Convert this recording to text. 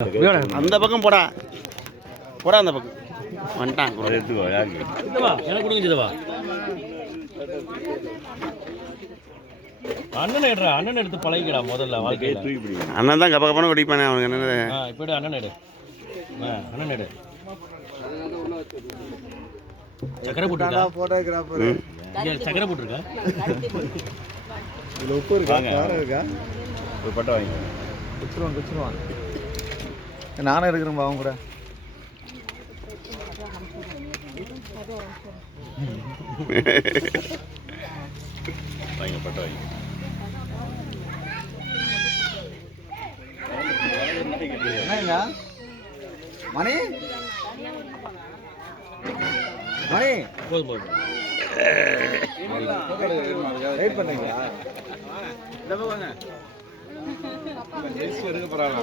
அந்த பக்கம் போடா போடா அந்த பக்கம் வந்துட்டான் எனக்கு கொடுங்கவா அண்ணன் எடுறா அண்ணன் எடுத்து பழகிக்கடா முதல்ல வாழ்க்கையில அண்ணன் தான் கப்ப கப்பன குடிப்பானே அவனுக்கு என்ன இப்படி அண்ணன் எடு அண்ணன் எடு சக்கரை போட்டுருக்கா போட்டோகிராஃபர் சக்கரை போட்டுருக்கா இதில் உப்பு இருக்கா காரம் இருக்கா ஒரு பட்டை வாங்கி குச்சிருவான் நானும் இருக்கிறேன்பா அவன் கூட வாங்க பட்டை வாங்கி என்னங்க மணி மணி போதும் போதும் வெயிட் பண்ணுறீங்களா எடுக்க போகிறாங்க